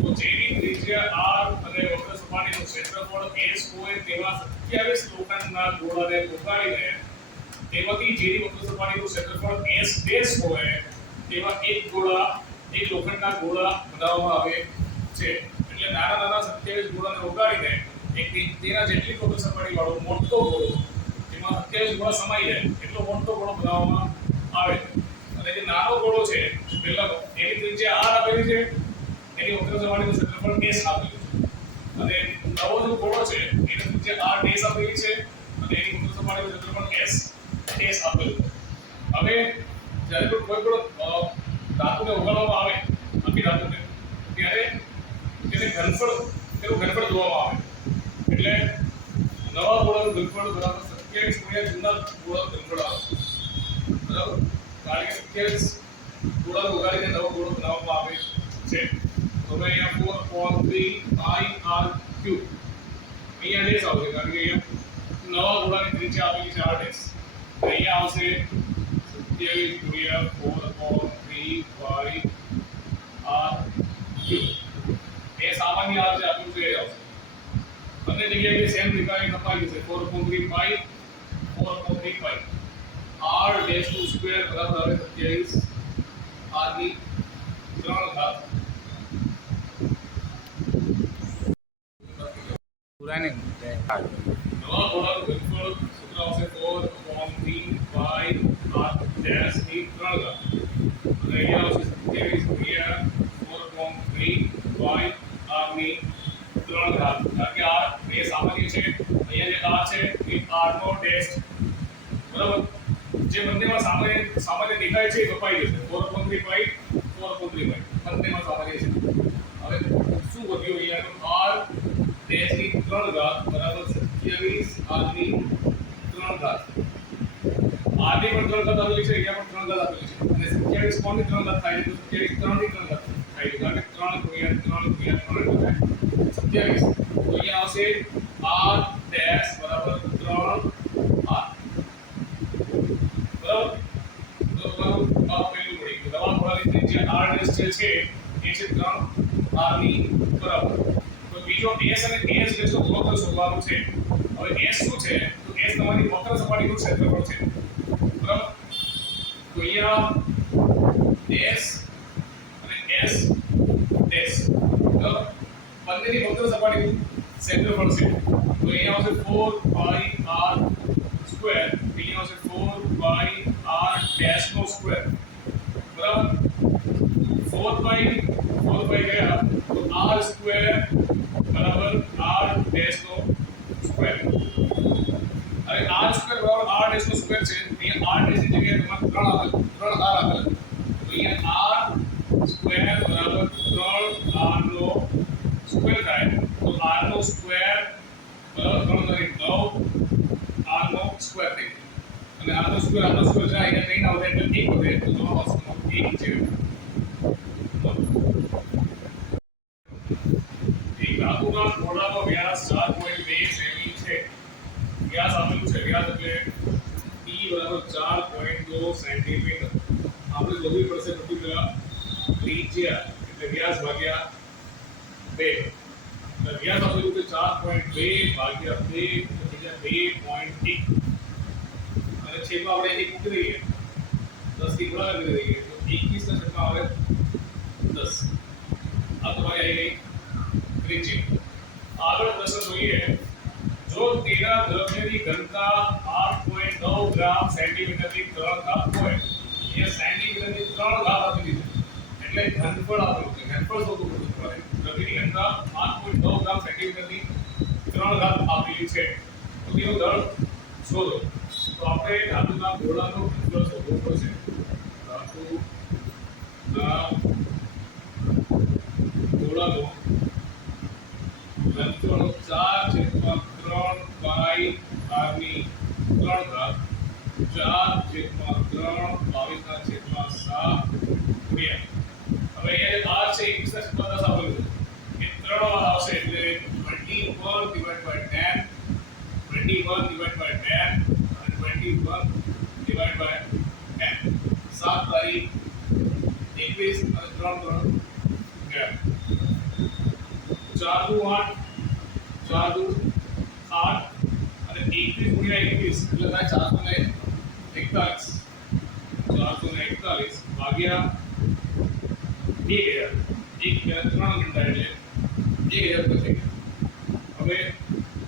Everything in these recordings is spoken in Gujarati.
તો જેની ત્રિજ્યા r અને વક્ર સપાટીનું ક્ષેત્રફળ s હોય તેવા 27 લોખંડના ગોળાને ઓગાળીને તેમાંથી જેની વક્ર સપાટીનું ક્ષેત્રફળ s ડેશ હોય તેવા એક લોખંડના ગોળા બનાવવામાં આવે છે. એટલે નાના 27 ગોળાને ઓગાળીને તેના જેટલી વક્ર સપાટી વાળો મોટો ગોળો, તેમાં 27 ગોળા સમાઈ જાય એટલો મોટો ગોળો બનાવવામાં આવે છે. અને જે નાનો ગોળો છે પહેલા એની ત્રિજ્યા r આપેલી છે, એની વક્ર સપાટીનું ક્ષેત્રફળ s આપેલું છે, અને નવો જે ગોળો છે એની ત્રિજ્યા r ડેશ આપેલી છે અને એની વક્ર સપાટીનું ક્ષેત્રફળ s ડેશ આપેલું છે. હવે જ્યારે કોઈ પણ ધાતુને ઓગાળવામાં આવે, આખી ધાતુને, ત્યારે તેનું ઘનફળ જોવામાં આવે. એટલે નવા ગોળાનું ઘનફળ બરાબર 27 ગુણ્યા જૂના ગોળાનું ઘનફળ આવે. બરાબર? કારણ કે 27 ગોળાને ઓગાળીને નવો ગોળો બનાવવામાં આવે છે. તો હવે અહીંયા 4.3 pi r ક્યુબ અહીંયા ડેશ આવશે, કારણ કે અહીંયા નવા ગોળાની ત્રિજ્યા આપેલી છે r ડેશ. અહીંયા આવશે 27 ગુણ્યા 4.3 pi r ક્યુબ. એ સામાન્ય r જે આપ્યું છે એ આવશે. બંને જગ્યાએ સેમ ત્રિકોણ કપાઈ જશે. 4.3 pi r ડેશ નું સ્ક્વેર બરાબર આવે 27 r ની 3 ઘાત. પુરાને નવા ગોળાનું ઘનફળ સૂત્ર આવશે 4.3 pi r ડેશ ની 3 ઘાત. અને અહીંયા આવશે 27 ગુણ્યા 4.3 pi r ની 3 ઘાત. કારણ કે r એ સામાન્ય છે, અહીંયા જે r છે એ r નો ડેશ, બરાબર? જે બંનેમાં સામાન્ય દેખાય છે એ કપાઈ જશે. 4.3 pi બંનેમાં સામાન્ય છે. હવે શું વધ્યું અહીંયા? r ડેશ ની 3 ઘાત બરાબર 27 r ની 3 ઘાત. r ની પણ 3 ઘાત આપેલી છે, અહીંયા પણ 3 ઘાત આપેલી છે. અને 27 કોની 3 ઘાત થાય છે? તો 27 3 ની 3 ઘાત થાય છે. કારણ કે 3 ગુણ્યા 3 ગુણ્યા 3 એટલે થાય 27. તો અહીંયા આવશે r ડેશ બરાબર 3 r. બરાબર? તો તમારું આ પહેલું મળી ગયું. નવા ગોળાની ત્રિજ્યા r ડેશ જે છે એ છે 3 r ની બરાબર. તો બીજો s અને s ડેશ નો ગુણોત્તર શોધવાનો છે. હવે s શું છે? તો s તમારી વક્ર સપાટીનું ક્ષેત્રફળ છે. બરાબર? તો અહીંયા s અને s ડેશ, બરાબર, બંનેની વક્ર સપાટીનું ક્ષેત્રફળ છે. તો અહીંયા આવશે 4 pi r સ્ક્વેર, અહીંયા આવશે 4 pi r ડેશ નો સ્ક્વેર. બરાબર? 4 pi ગયા તો r સ્ક્વેર બરાબર r ડેશ નો સ્ક્વેર. હવે r સ્ક્વેર બરાબર r ડેશ નો સ્ક્વેર છે. અહીંયા r ડેશ ની જગ્યાએ તમારે 3 r આપેલા. તો અહીંયા r સ્ક્વેર બરાબર 3 r નો સ્ક્વેર થાય. તો r નો સ્ક્વેર બરાબર 3 × 9 r નો સ્ક્વેર થઈ જાય. અને r નો સ્ક્વેર જાય, અહીંયા નહીં આવશે એટલે 1 વધે. તો જવાબ આવશે 1 છે. એક ધાતુના ગોળાનો વ્યાસ 4.2 સેમી છે. વ્યાસ આપેલું છે. વ્યાસ એટલે t બરાબર 4.2 સેન્ટીમીટર. આપણે શોધવી પડશે પર્ટિક્યુલર ત્રિજ્યા, એટલે વ્યાસ ભાગ્યા 2. એટલે વ્યાસ આપેલું છે 4.2 ભાગ્યા 2, ત્રિજ્યા 2.1. અને છેદમાં આપણે 1 મૂકી દઈએ, 10 થી ગુણાકાર કરી દઈએ તો 21 ના છેદમાં આવે 10. આ તમારી આવી ગઈ ત્રિજ્યા. આગળ પ્રશ્ન જોઈએ. જો તેના દ્રવ્યની ઘનતા 8.9 ગ્રામ સેન્ટીમીટરની 3 ઘાત હોય, એ સેન્ટીમીટરની 3 ઘાત આપેલી છે, એટલે ઘનફળ આપેલું છે. ઘનફળ શોધવું પડશે તમારે. દ્રવ્યની ઘનતા 8.9 ગ્રામ સેન્ટીમીટરની 3 ઘાત આપેલી છે, તો તેનું દળ શોધો. તો આપણે ધાતુના ગોળાનું ઘનફળ શોધવું પડશે. ધાતુના ગોળાનું ઘનફળ 4/3 pi r ની 3 ઘાત 4/3 22/7 ગુણ્યા. હવે અહીંયા r છે 21 ના છેદમાં 10 આપેલું છે. એ 3 વાર આવશે એટલે 21/10, 21/10 અને 21/10. 7 તારીખ 21 અને 3 ગયા. 4 દુ 8, 4 દુ 8 અને 21 ગુણ્યા 21 એટલે થાય 441. 441 ભાગ્યા 1000. 1000 3 ઘંટા એટલે 1000 પછી હવે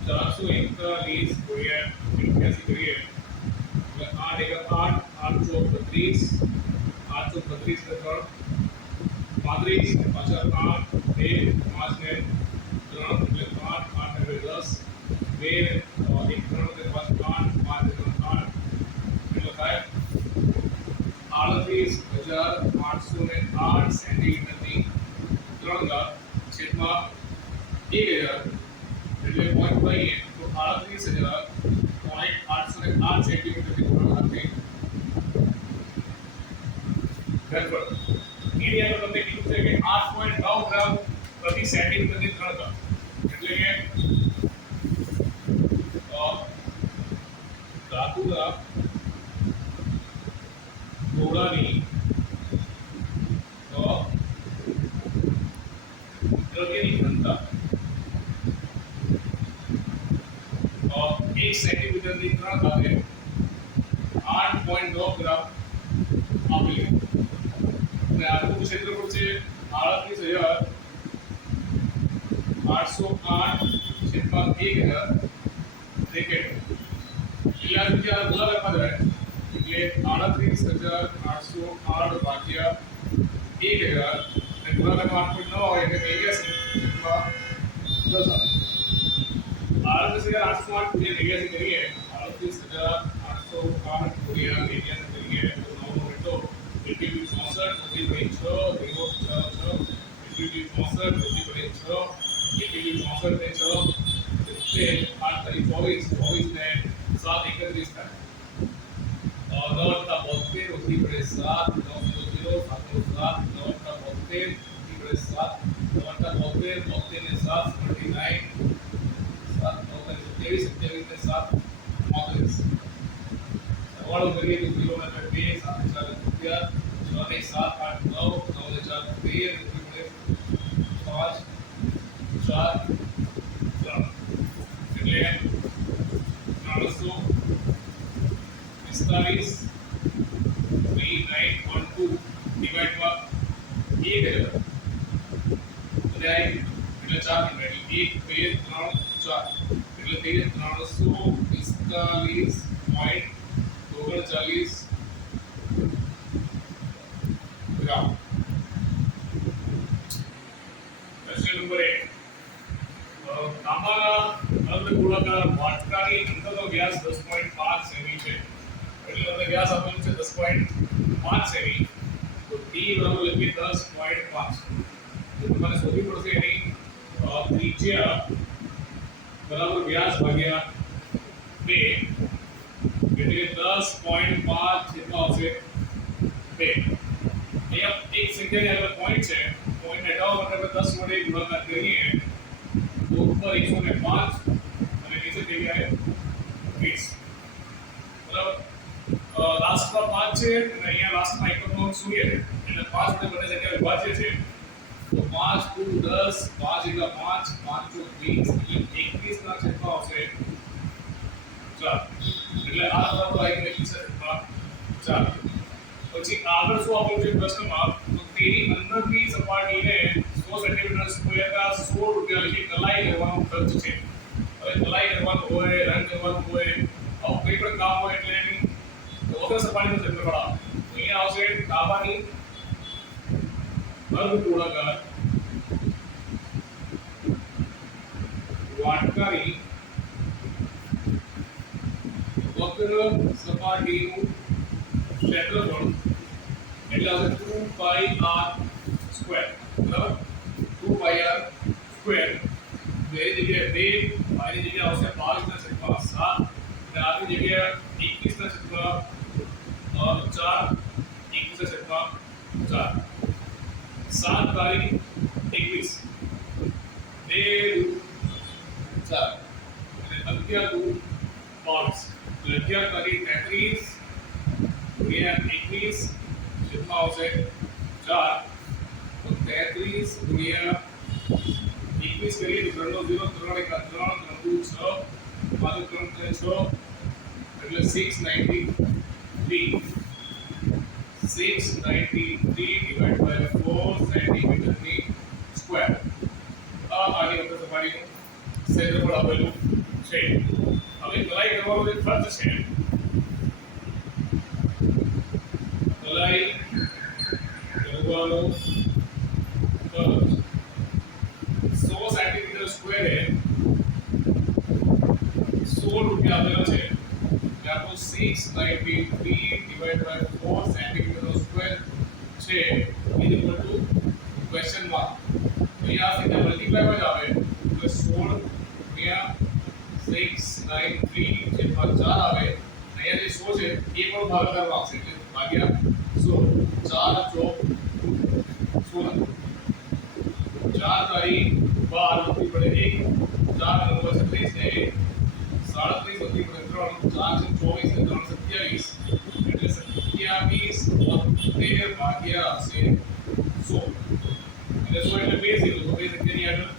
441 ગુણ્યા 81 કરીએ એટલે 8 1 8 8 ચોક 32 8 ચોક 32 ને 3 35 પાછા 8 2 5 ને 3 એટલે 8 8 ને 10 2 1 3 ને 5 8 5 ને 8 એટલે થાય 38,808 સેન્ટીમીટરની 3 ઘાત છેદમાં 1000 એટલે પોઈન્ટ લઈએ તો 38,808 સેન્ટીમીટરની 3 ઘાતની ઘનફળ. એની અંદર તમને કીધું છે કે 8.9 ગ્રામ પ્રતિ સેન્ટીમીટરની 3 ઘાત એટલે કે ધાતુના ગોળાની દ્રવ્યની ઘનતા 1 સેન્ટીમીટરની 3 ઘાતે 8.9 ગ્રામ આપેલી અને આનું ક્ષેત્રફળ છે 38,808 છેદમાં 1000 બ્રેકેટ એટલે આ જગ્યા ગુણાકારમાં જાય એટલે 38,808 ભાગ્યા 1000 અને ગુણાકારમાં 8.9 આવે એટલે 83 છેદમાં 10,000. 38,808 ગુણ્યા 83 કરીએ 38,808 ગુણ્યા 83 કરીએ તો 9 નો એટલો સરવાળો કરીએ તો 0 ને 2 7 4 રૂપિયા 6 ને 7 8 9 9 ને 4 13 5 4 3 એટલે 345 3912 ડિવાઇડ બાય 1000 એટલે 4 એટલે 1 2 3 4 એટલે તે 345.39 ગ્રામ. પ્રશ્ન નંબર 1 તાંબાના અર્ધગોળાકાર વાટકાની અંદરનો વ્યાસ 10.5 સેમી છે એટલે તમને વ્યાસ આપેલું છે 10.5 સેમી તો t બરાબર લખીએ 10.5 તો તમારે શોધવી પડશે એની ત્રિજ્યા બરાબર વ્યાસ ભાગ્યા 2 એટલે 10.5 જેટલો આવશે 2. અહીંયા એક સંખ્યાની આગળ પોઈન્ટ છે પોઈન્ટ હટાવવા માટે આપણે 10 વડે ગુણાકાર કરીએ તો ઉપર 105 અને નીચે જગ્યાએ 20 બરાબર. લાસ્ટમાં 5 છે અને અહીંયા લાસ્ટમાં એકમનો શૂન્ય છે એટલે 5 વડે બંને જગ્યાએ વિભાજ્ય છે તો 5 2 10 5 1 5 5 2 20 એટલે 21 ના છેદમાં આવશે 4 એટલે આ બરાબર આવી ગયું 4. પછી આગળ શું આપેલું છે પ્રશ્નમાં તો તેની અંદરની સપાટીને 100 સેન્ટીમીટર સ્ક્વેરના 16 રૂપિયા લખી કલાઈ કરવાનો ખર્ચ છે. હવે કલાઈ કરવાનું હોય રંગ કરવાનું હોય આવું કંઈ પણ કામ હોય એટલે એની વગર સપાટીનું ક્ષેત્રફળ આવે. તો અહીંયા આવશે તાંબાની અર્ધગોળાકાર વાટકાની વક્ર સપાટીનું ક્ષેત્રફળ એટલે આવશે 2πr સ્ક્વેર બરાબર 2πr સ્ક્વેર. બે જગ્યાએ 2 આની જગ્યાએ આવશે 22 ના છેદમાં 7 અને આની જગ્યાએ 21 ના છેદમાં 4 21 ના છેદમાં 4 7 તારીખ 21 2 4 અને 11 22 એટલે 11 તારીખ 33 ગુણ્યા 21 છેદમાં આવશે 4 તો 33 ગુણ્યા 21 21 કરીએ તો 3 નો 0 3 1 3 3 2 6 પાછું 3 3 6 એટલે 693 ડિવાઇડ બાય 4 સેન્ટીમીટરની સ્ક્વેર આની અંદર સપાટીનું ક્ષેત્રફળ આપેલું છે. હવે ગલાઈ કરવાનો જે ખર્ચ છે, ગલાઈ કરવાનો ખર્ચ 100 સેન્ટીમીટર સ્ક્વેરે 16 રૂપિયા આપેલા છે. એટલે આપણું 693 ડિવાઇડ બાય 4 સેન્ટીમીટર સ્ક્વેર છે ઇક્વલ ટુ ક્વેશ્ચન માર્ક. અહીંયા સીધા મલ્ટીપ્લાય જ આવે એટલે 16 ગુણ્યા 693 જે 4 આવે. અહીંયા જે 100 છે એ પણ ભાગાકાર આવશે એટલે ભાગ્યા 100 4 ચોક 16 4 તારીખ 12 વધી પડે 1 4 નંબર 36 ને 37 વધી પડે 3 4 છે 24 ને 3 27 એટલે 27 ભાગ્યા આવશે 100 એટલે 100 એટલે બેઝ તો બેઝ ની આગળ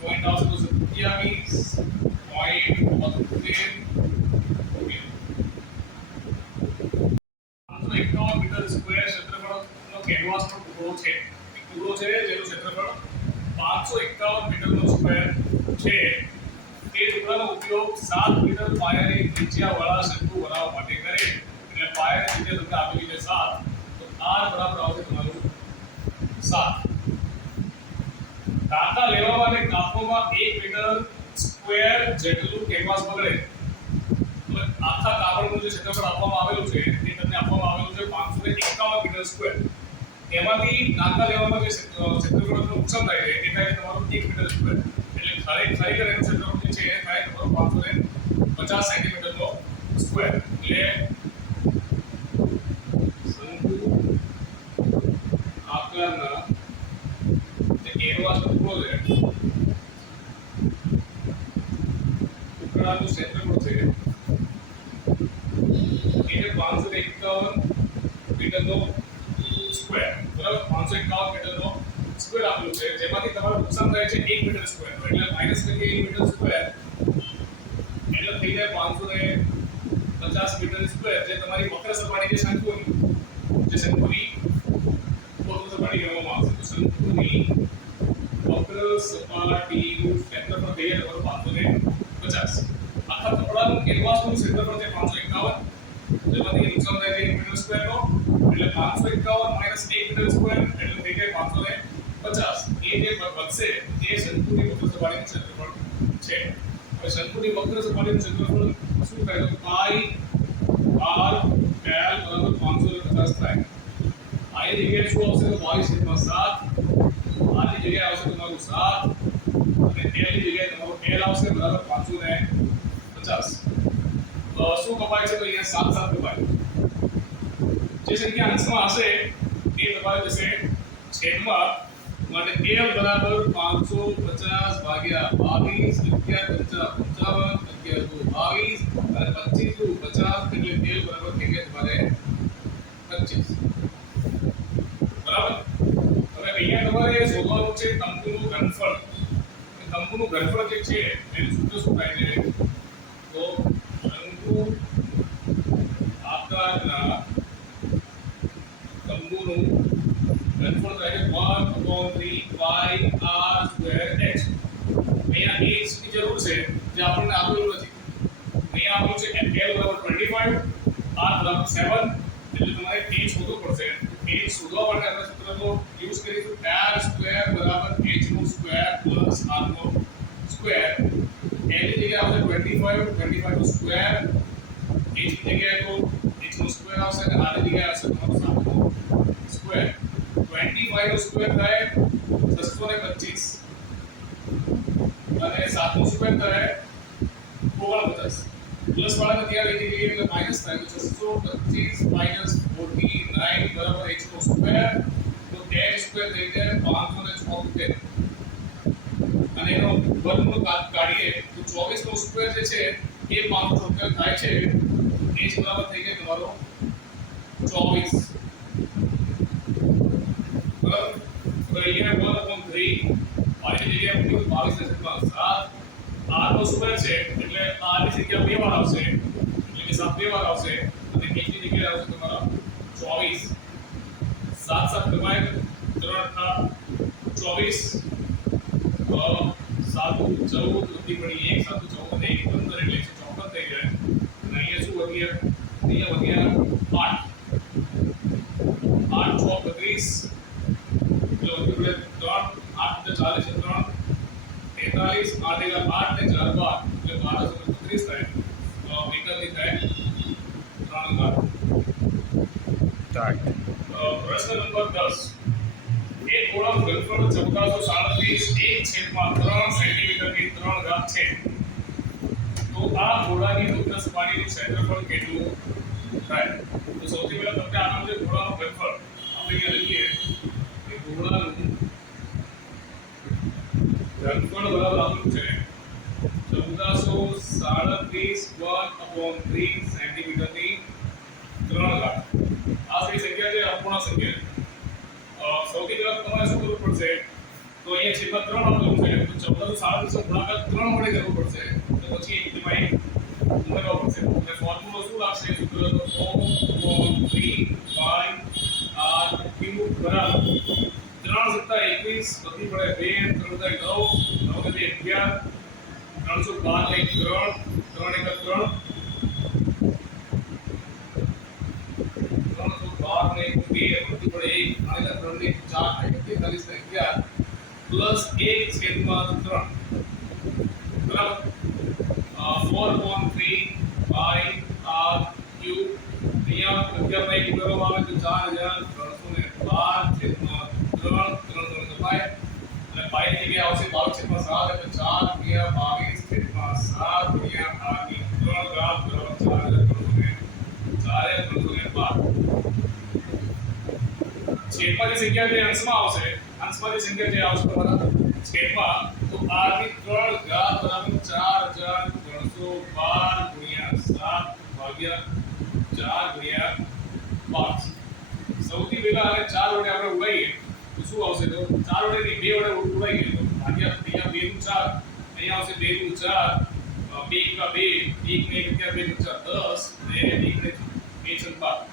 પોઈન્ટ આવશે તો 27.51 મીટર સ્ક્વેર ક્ષેત્રફળનો કેનવાસનો ટુકડો છે. એક ટુકડો છે જેનું ક્ષેત્રફળ 551 મીટરનો સ્ક્વેર છે. તે ટુકડાનો ઉપયોગ 7 મીટર પાયાની ત્રિજ્યાવાળા શંકુ બનાવવા માટે કરે. એટલે પાયાની ત્રિજ્યા તમને આપેલી છે 7 તો r બરાબર આવશે તમારું 7. દાખલા લેવામાં અને કાપવામાં 1 મીટર સ્ક્વેર જેટલું કેનવાસ બગડે. એટલે આખા કાપડનું જે ક્ષેત્રફળ આપવામાં આવેલું છે તે તમને આપવામાં આવેલું છે 551 મીટર સ્ક્વેર. એમાંથી દાખલા લેવામાં જે ક્ષેત્રફળનું નુકસાન થાય છે એ થાય તમારું 1 મીટર સ્ક્વેર. એટલે ખરેખર એનું ક્ષેત્રફળ જે છે એ થાય તમારું 550 સેન્ટીમીટરનો સ્ક્વેર. એટલે શંકુ આકારના જે કેનવાસનો ટુકડો છે ટુકડાનું ક્ષેત્રફળ છે એ 551 મીટરનો સ્ક્વેર. બરાબર 551 મીટરનો સ્ક્વેર આપેલું છે જેમાંથી તમારું નુકસાન થાય છે 1 મીટર સ્ક્વેર. એટલે માઈનસ કરીએ 1 મીટર સ્ક્વેર એટલે થઈ જાય 550 મીટર સ્ક્વેર જે તમારી વક્ર સપાટી જે શંકુની વક્ર સપાટી કહેવામાં આવશે. તો શંકુની વક્ર સપાટીનું ક્ષેત્રફળ થઈ જાય તમારું 550. આખા ટુકડાનું કેનવાસનું ક્ષેત્રફળ છે 551 જેમાંથી નુકસાન થાય છે 1 મીટર સ્ક્વેરનો. એટલે 551 માઈનસ 1 મીટર સ્ક્વેર એટલે થઈ જાય 550. એ જે વધશે તે શંકુની વક્ર સપાટીનું ક્ષેત્રફળ છે. હવે શંકુની વક્ર સપાટીનું ક્ષેત્રફળ શું થાય તો પાઈ r l બરાબર 550 થાય. આની જગ્યાએ શું આવશે તો 22/7. આની જગ્યાએ આવશે તમારું 7 અને l ની જગ્યાએ તમારું l આવશે બરાબર 550. શું કપાય છે તો અહીંયા 7 કપાય. જે સંખ્યા અંશમાં હશે એ દબાઈ જશે છેદમાં. માટે l બરાબર 550 ભાગ્યા 22 11 50 55 22 અને 25 * 50 એટલે l બરાબર થઈ ગયા તમારે 25. બરાબર. હવે અહીંયા તમારે શોધવાનું છે તંબુનું ઘનફળ. તંબુનું ઘનફળ જે છે એનું સૂત્ર શું થાય છે તો શંકુ આકારના તંબુનું ઘનફળ થાય છે 1/3 pi r square h. અહીંયા h ની જરૂર છે જે આપણને આપેલું નથી. અહીંયા આપેલું છે l બરાબર 25 r બરાબર 7 એટલે તમારે h શોધવું પડશે. h શોધવા માટે આપણે સૂત્રનો યુઝ કરીશું r સ્ક્વેર બરાબર h નો સ્ક્વેર પ્લસ r નો સ્ક્વેર. l ની જગ્યાએ આવશે 25 નો સ્ક્વેર. h ની જગ્યાએ તો h નો સ્ક્વેર આવશે અને r ની જગ્યાએ આવશે તમારો 7 નો સ્ક્વેર. 25 નો સ્ક્વેર થાય 625 અને 7 નો સ્ક્વેર થાય 49. પ્લસ વાળા નથી આવે એની જગ્યાએ એટલે માઈનસ થાય તો 625 માઈનસ 49 બરાબર h નો સ્ક્વેર. તો h સ્ક્વેર થઈ જાય 576 અને એનો વર્ગમૂળ કાઢીએ તો 24 નો સ્ક્વેર જે છે એ 576 થાય છે. h બરાબર થઈ જાય તમારો 24. બરાબર. તો અહીંયા 1/3 આની જગ્યાએ મૂક્યું 22 ને 7 r નો સ્ક્વેર છે એટલે r ની જગ્યા બે વાર આવશે એટલે કે 7 બે વાર આવશે અને 1 ની જગ્યાએ આવશે તમારા 24 7 7 કમાય 3 24 7 14 વધી પડી 1 7 14 ને 1 15 એટલે 154 થઈ જાય અને અહીંયા શું વધ્યા અહીંયા વધ્યા 8 8 6 32 એટલે વધી પડે 3 8 ને 40 3 43 8 એકા 8 ને 4 12 એટલે 1232 થાય તો વિકલ્પની થાય 3 પ્રશ્ન નંબર 10 એક ગોળાનું ઘનફળ 1437 1/3 સેન્ટીમીટરની 3 ઘાત છે તો આ ગોળાની મુક્ત સપાટીનું ક્ષેત્રફળ કેટલું થાય તો સૌથી પહેલા તમને આનું જે ગોળાનું ઘનફળ આપણે અહીંયા લખીએ કે ગોળાનું ઘનફળ બરાબર આટલું છે 1437 1/3 સેન્ટીમીટરની 3 ઘાત આ કઈ સંખ્યા છે અપૂર્ણાંક સંખ્યા છે સૌથી પહેલા તમારે શું કરવું પડશે તો અહીંયા છેદમાં 3 આપેલું છે તો 1437 ગુણાકાર 3 વડે કરવું પડશે તો પછી એક ડિવાઇડ ઉમેરવા પડશે એટલે ફોર્મ્યુલા શું લાગશે સૂત્ર તો 4/3 r ક્યુબ બરાબર 3 + 21 વધી પડે 2 3 9 9 ને 11 312 ને 3 3 1 3 312 ને 2 વધી પડે 1 અને 3 ને 4 થાય 43 ને 11 પ્લસ 1 છેદમાં 3 બરાબર 4/3 r ક્યુબ અહીંયા 11 ને 1 કરવામાં આવે તો 4312 છેદમાં 3 3 5 અને 5 ની જગ્યાએ આવશે 22 છેદમાં 7 એટલે 4 22 છેદમાં 7 ગુણ્યા r ની 3 ઘાત બરાબર 4312 છેદમાં જે સંખ્યા જે અંશમાં આવશે અંશમાં જે સંખ્યા જે આવશે તમારા છેદમાં તો r ની 3 ઘાત બરાબર 4312 ગુણ્યા 7 ભાગ્યા 4 ગુણ્યા 5 સૌથી પહેલા આને 4 વડે આપણે ઉડાઈએ તો શું આવશે તો 4 વડે નહીં 2 વડે ઉડાઈએ તો ભાગ્યા અહીંયા 2 નું 4 અહીંયા આવશે 2 નું 4 2 કા 2 1 ને 1 2 નું 4 10 ને 1 ને 2 છેદ 12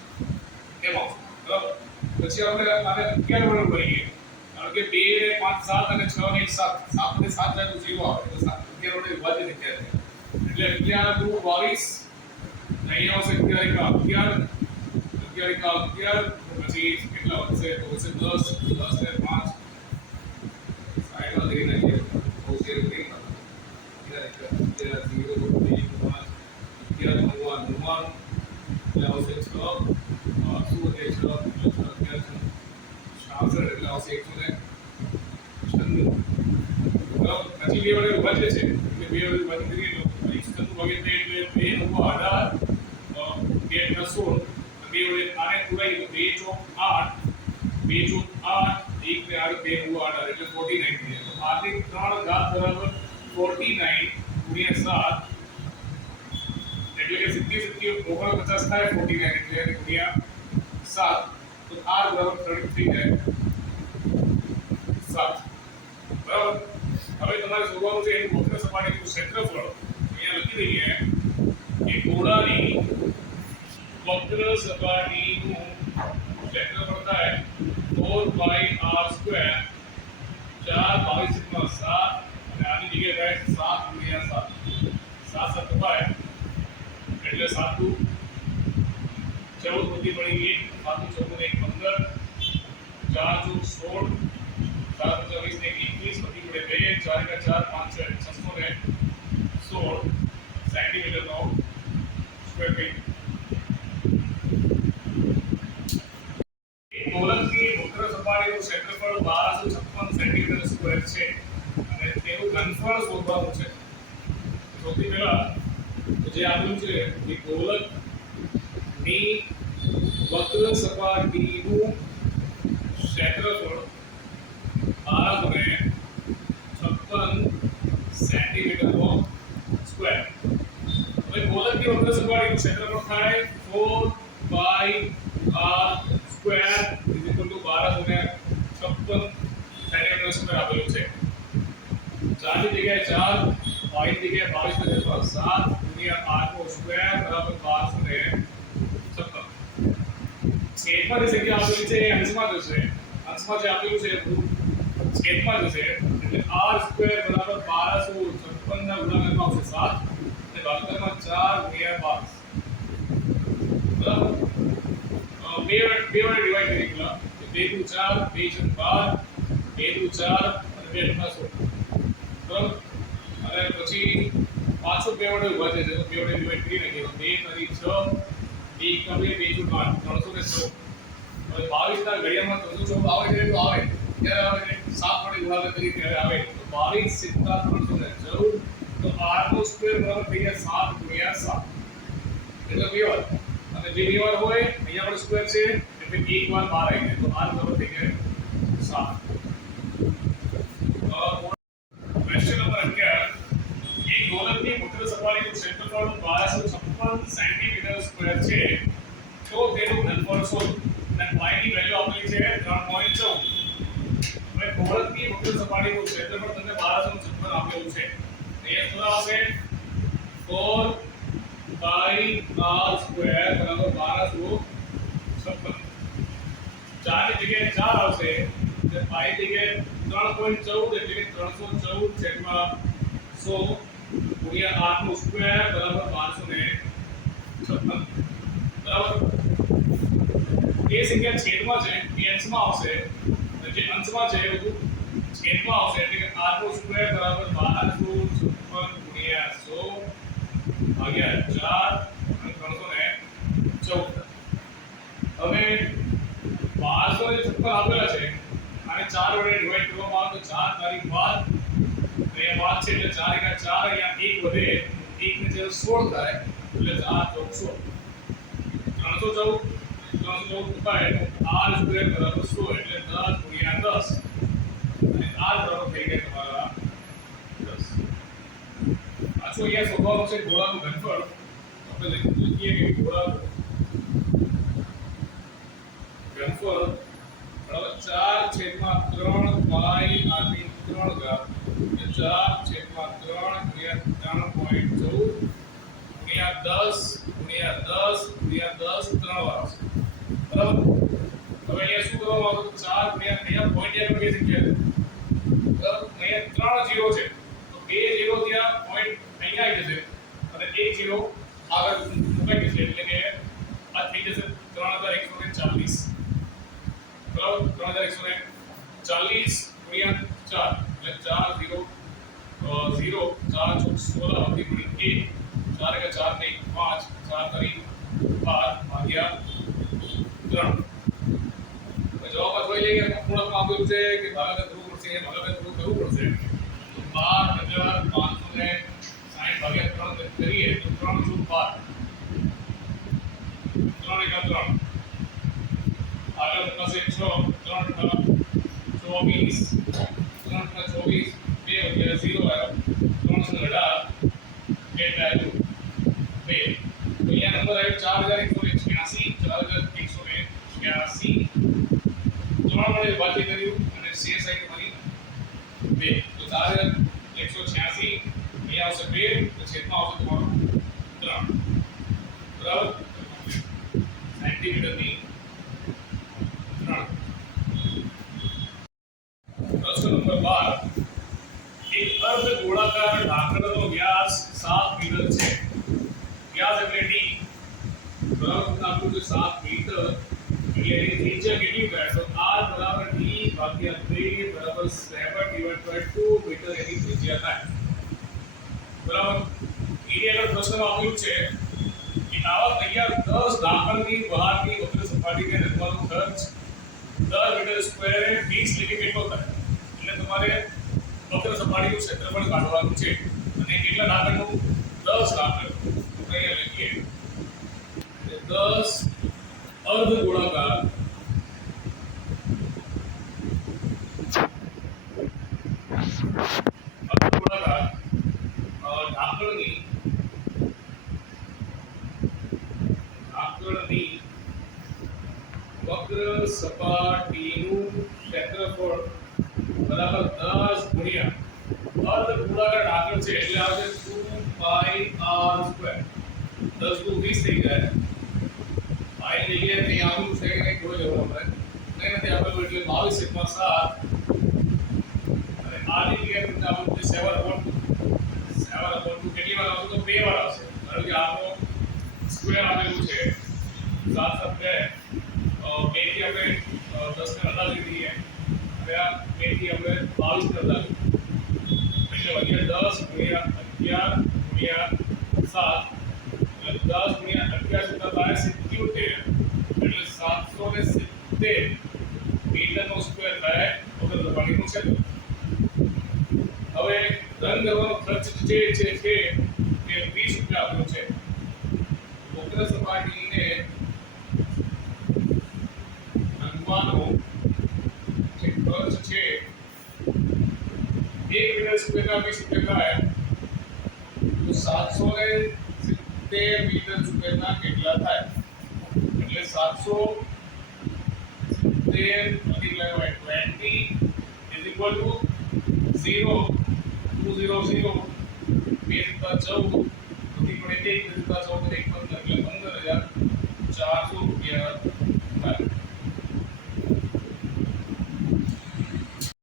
કેમ આવશે બરાબર પછી આપણે આને 11 વડે ઉડાઈએ કારણ કે 2 ને 5 7 અને 6 ને 7 7 ને 7 જાય તો 0 આવે તો 11 વડે વિભાજિત થાય એટલે 11 * 22 અહીં આવશે 11 કા 11 11 કા 11 પછી કેટલા વધશે તો વધશે 10 10 ને 5 સાઈડમાં લઈ નાખીએ ઓકે ઓકે 11 0 2 5 11 9 એટલે આવશે 6 શું વધે 6 એટલે આવશે 196 પછી 2 વડે વિભાજ્ય છે એટલે 2 વડે વિભાજિત કરીએ તો 196 ભાગ્યા 2 એટલે 2 નું 18 2 નું 16 2 વડે આને ઉડાઈએ તો 2 ચોક 8 2 ચોક 8 1 ને 8 2 નું 18 એટલે 49 થઈ જાય તો r ની 3 ઘાત બરાબર 49 ગુણ્યા 7 એટલે કે સીધી સીધી 49 થાય 49 એટલે ગુણ્યા 7 તો r બરાબર 33 જાય 7 બરાબર હવે તમારે શોધવાનું છે એનું વક્ર સપાટીનું ક્ષેત્રફળ અહીંયા લખી દઈએ કે ગોળાની વક્ર સપાટીનું ક્ષેત્રફળ થાય 4πr² 4 22 7 અને આની જગ્યાએ થાય 7 ગુણ્યા 7 7 7 થાય એટલે 7 14 વધી પડી 1 7 14 1 15 4 * 16 7 24 ને 21 વધી પડે 2 4 કા 4 5 616 સેન્ટીમીટરનો સ્ક્વેર ફીટ એક ગોળકની વક્ર સપાટીનું ક્ષેત્રફળ 1256 સેન્ટીમીટર સ્ક્વેર છે અને તેનું ઘનફળ શોધવાનું છે સૌથી પહેલા જે આપેલું છે એ ગોળકની વક્ર સપાટીનું ક્ષેત્રફળ 1256 સેન્ટીમીટરનો સ્ક્વેર હવે ગોળકની વક્ર સપાટીનું ક્ષેત્રફળ થાય 4πr² = 1256 સેન્ટીમીટર સ્ક્વેર આપેલું છે 4 ની જગ્યાએ 4, 5 ની જગ્યાએ 22 ને 7 ગુણ્યા 8 નો સ્ક્વેર બરાબર 1256. છેદમાં જે જગ્યા આપેલી છે એ અંશમાં જશે. અંશમાં જે આપેલું છે એ છેદમાં જશે. એટલે r સ્ક્વેર બરાબર 1256 ના ગુણાકારમાં આવશે 7 અને ભાગાકારમાં 4 ગુણ્યા 12. બરાબર. બે વડે ડિવાઈડ કરી પેલા 2 દુ 4 2 છ 12 2 દુ 4 અને 2 ગુણા 16. બરાબર. અને પછી પાછો બે વડે વધે છે તો બે વડે ડિવાઈડ કરી નાખીએ તો 2 કરી 6 2 કમે 2 દુ 8 314. હવે 22 ના ઘડિયામાં 314 આવે છે તો આવે ત્યારે આવે છે 7 વડે ગુણાકાર કરી ત્યારે આવે તો 22 સિત્તા 314 તો r નો સ્ક્વેર બરાબર થઈ જાય 7 ગુણ્યા 7 એટલે વિવર અને જે વિવર હોય અહીંયા પણ સ્ક્વેર છે એટલે એક વાર બહાર આવી જાય તો r બરાબર થઈ જાય 7. ક્વેશ્ચન નંબર 11 એક ગોળકની મુક્ત સપાટીનું ક્ષેત્રફળ 1256 સેન્ટીમીટર સ્ક્વેર છે તો તેનું ઘનફળ શોધો અને y ની વેલ્યુ આપેલી છે 3.14. હવે ગોળકની મુક્ત સપાટીનું ક્ષેત્રફળ તમને 1256 આપેલું છે એ શું આવશે 4 by r square બરાબર 1256. 4 ની જગ્યાએ 4 આવશે એટલે 5 ની જગ્યાએ 3.14 એટલે કે 314 છેદમાં 100 ગુણ્યા 8 નો સ્ક્વેર બરાબર 1256. બરાબર. એ સંખ્યા છેદમાં છે એ અંશમાં આવશે અને જે અંશમાં છે એ બધું છેદમાં આવશે એટલે કે r નો સ્ક્વેર બરાબર 1256 ગુણ્યા 100 ભાગ્યા 4 અને 314. હવે 1256 આપેલા છે અને 4 વડે ડિવાઈડ કરવામાં આવે તો 4 તારીખ 12 તો એ વાત છે એટલે 4 એકા 4 અહીંયા 1 વધે 1 ને જે 16 થાય એટલે 4 14 314 ઉપાય r સ્ક્વેર બરાબર 100 એટલે 10 ગુણ્યા 10 અને r બરાબર થઈ ગયા તમારા 10. આછો અહીંયા સ્વભાવ છે ગોળાનું ઘનફળ આપણે લખીએ કે ગોળાનું ઘનફળ બરાબર 4 છેદમાં 3 પાઈ r ની 3 ઘાત એટલે 4 છેદમાં 3 ગુણ્યા 3.14 ગુણ્યા 10 ગુણ્યા 10 ગુણ્યા 10 3 વાર આવશે. બરાબર. હવે અહીંયા શું કરવામાં આવશે 4 ગુણ્યા અહીંયા પોઈન્ટ આગળ બે જગ્યાએ બરાબર અહીંયા 3 0 છે તો 2 0 ત્યાં પોઈન્ટ અહીંયા આવી જશે અને 1 0 આગળ મુકાઈ જશે એટલે કે આ થઈ જશે 3140. બરાબર 3140 ગુણ્યા 4 એટલે 4 0 0 4 16 વધી મળી 1 4 કે 4 નહીં 5 4 કરી 12 ભાગ્યા 3. જવાબ જોઈ લઈએ કે પૂર્ણાંક આપેલું છે કે ભાગાકાર કરવું પડશે ભાગાકાર કરવું પડશે તો 12560 ભાગ્યા 3 કરીએ તો 3 × 12 3 એકા 3 આગળ પાસે 6 3 × 24 3 × 24 2 વગેરે 0 આવ્યો 318 8 આવ્યું 2 તો અહીંયા નંબર આવ્યો 4186 4186 ત્રણ વડે વિભાજિત કર્યું અને શેષ આવી તમારી 2 તો 4186 અહીંયા આવશે 2 તો છેદમાં આવશે તમારો 3. બરાબર સેન્ટીમીટરની 3. પ્રશ્ન નંબર 12 એક અર્ધ ગોળાકાર ઢાંકણનો વ્યાસ 7 મીટર છે. વ્યાસ એટલે d બરાબર આપણું જે 7 મીટર એટલે એની ત્રિજ્યા કેટલી થાય તો r બરાબર d ભાગ્યા 3 બરાબર 7/2 મીટર એની ત્રિજ્યા થાય. બરાબર. એરિયા પ્રશ્નમાં આપ્યું છે કે આવા તૈયાર 10 ઢાંકણની બહારની વક્ર સપાટીને રચવાનો ખર્ચ દર મીટર સ્ક્વેરે 20 એટલે કેટલો થાય એટલે તમારે વક્ર સપાટીનું ક્ષેત્રફળ કાઢવાનું છે અને કેટલા ઢાંકણનું 10 ઢાંકણ અહીંયા લખીએ 10 અર્ધ ગોળાકાર ઢાંકણની વક્ર સપાટીનું ક્ષેત્રફળ બરાબર 10 ગુણ્યા અર્ધ ગોળાકાર ઢાંકણ છે એટલે આવશે 2πr². 10 દુ 20 થઈ જાય. આ ની જગ્યાએ અહીં આવેલું છે કે નહીં જોઈ લેવું આપણે. કંઈ નથી આપેલું એટલે 22/7 અને આની જગ્યાએ તમને આવેલું છે 7/2 કેટલી વાર આવશે તો 2 વાર આવશે કારણ કે આપણો સ્ક્વેર આપેલું છે 7 7 2 થી આપણે 10 ને અંદાજી દઈએ અને આ 2 થી આપણે 22 ને અંદાજી એટલે અહીંયા 10 ગુણ્યા 11 ગુણ્યા 7 એટલે 10 ગુણ્યા 11 એટલે 77 મીટરનો સ્ક્વેર થાય વક્ર સપાટીનું ક્ષેત્ર. હવે રન કરવાનો ખર્ચ જે છે તે 20 રૂપિયા આપ્યો છે. વક્ર સપાટીને રંગવાનો જે ખર્ચ છે 1 મીટર સ્ક્વેરના 20 રૂપિયા થાય તો 770 મીટર સ્ક્વેરના કેટલા થાય એટલે 770 multiplied by 20 is equal to 0 200 2 14 બધી પડે 1 14 1 15